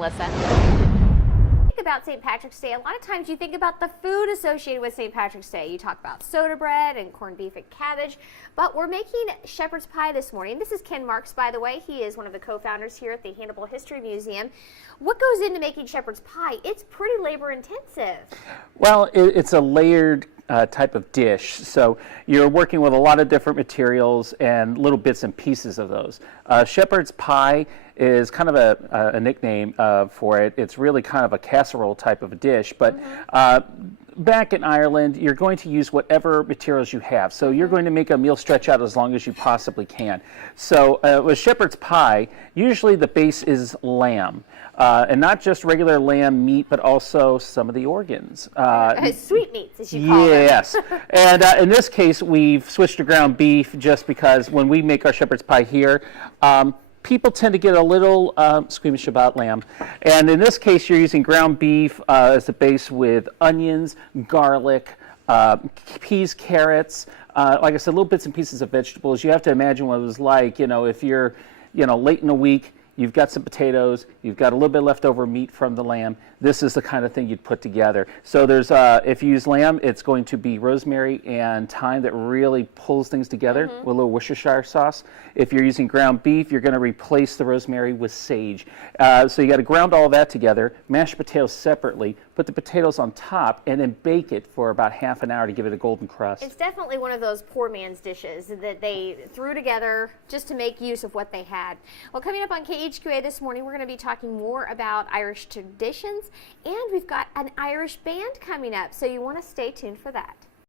Melissa. Think about St. Patrick's Day. A lot of times you think about the food associated with St. Patrick's Day. You talk about soda bread and corned beef and cabbage, but we're making shepherd's pie this morning. This is Ken Marks, by the way. He is one of the co-founders here at the Hannibal History Museum. What goes into making shepherd's pie? It's pretty labor intensive. Well, it's a layered type of dish. So you're working with a lot of different materials and little bits and pieces of those. Shepherd's pie is kind of a nickname for it. It's really kind of a casserole type of a dish, but back in Ireland, you're going to use whatever materials you have. So you're going to make a meal stretch out as long as you possibly can. So with shepherd's pie, usually the base is lamb. And not just regular lamb meat, but also some of the organs. Sweetmeats, as you call them. Yes. And in this case, we've switched to ground beef just because when we make our shepherd's pie here, people tend to get a little squeamish about lamb. And in this case, you're using ground beef as the base with onions, garlic, peas, carrots, like I said, little bits and pieces of vegetables. You have to imagine what it was like, if you're, late in the week, you've got some potatoes, you've got a little bit leftover meat from the lamb. This is the kind of thing you'd put together. So there's, if you use lamb, it's going to be rosemary and thyme that really pulls things together with a little Worcestershire sauce. If you're using ground beef, you're going to replace the rosemary with sage. So you got to ground all that together, mash potatoes separately, put the potatoes on top, and then bake it for about half an hour to give it a golden crust. It's definitely one of those poor man's dishes that they threw together just to make use of what they had. Well, coming up on KHQA this morning, we're going to be talking more about Irish traditions, and we've got an Irish band coming up, so you want to stay tuned for that.